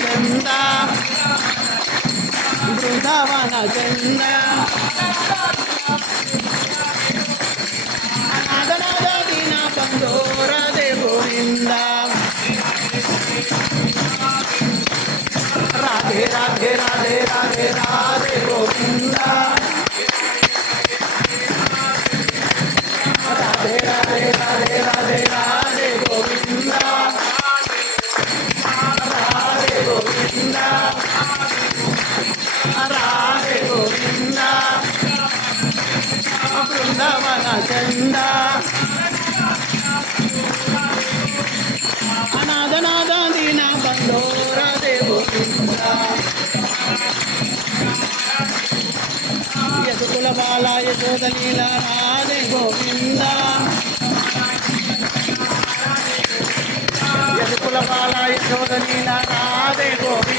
చంద బృందావన చంద నాదనాదిన కందోర దే గోవింద రాధే రాధే రాధే రాధే రాధే గోవింద. రాధే రాధే రాధే రాధే రాధే. బృందావన చంద అనాథనాథ దీన బంధో రాధే గోవింద బాల యశోద రాధే గోవింద యశకుల బాల రాధే గోవింద.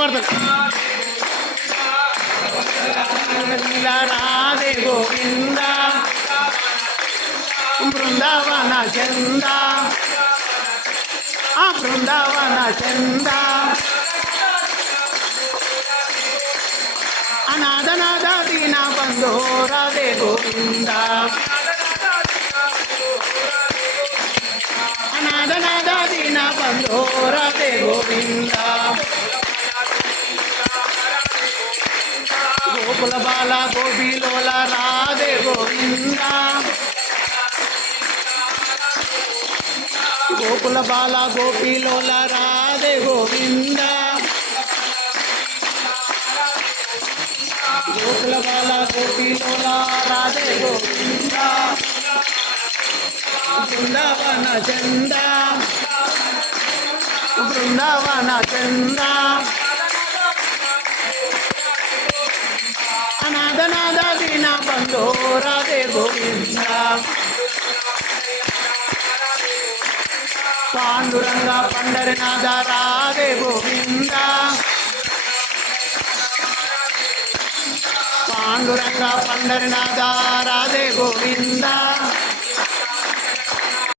వినబడుతుంది నీల రాధే గోవింద బృందావన చంద ఆ బృందావన చంద. అనాథనాథ దీన బంధో రాధే గోవింద. అనాథనాథ దీన బంధో రాధే గోవింద. గోకుల బాల గోపిలోల రాధే గోవింద. గోకుల బాల గోపిలోల రాధే గోవింద. గోకుల బాల గోపిలోల రాధే గోవింద. బృందావన చందా. బృందావన చందా. అనాథనాథ దీన బంధో రాధే గోవింద పాండురంగ పండరినాథ రాధే గోవింద పాండురంగ పండరినాథ రాధే గోవింద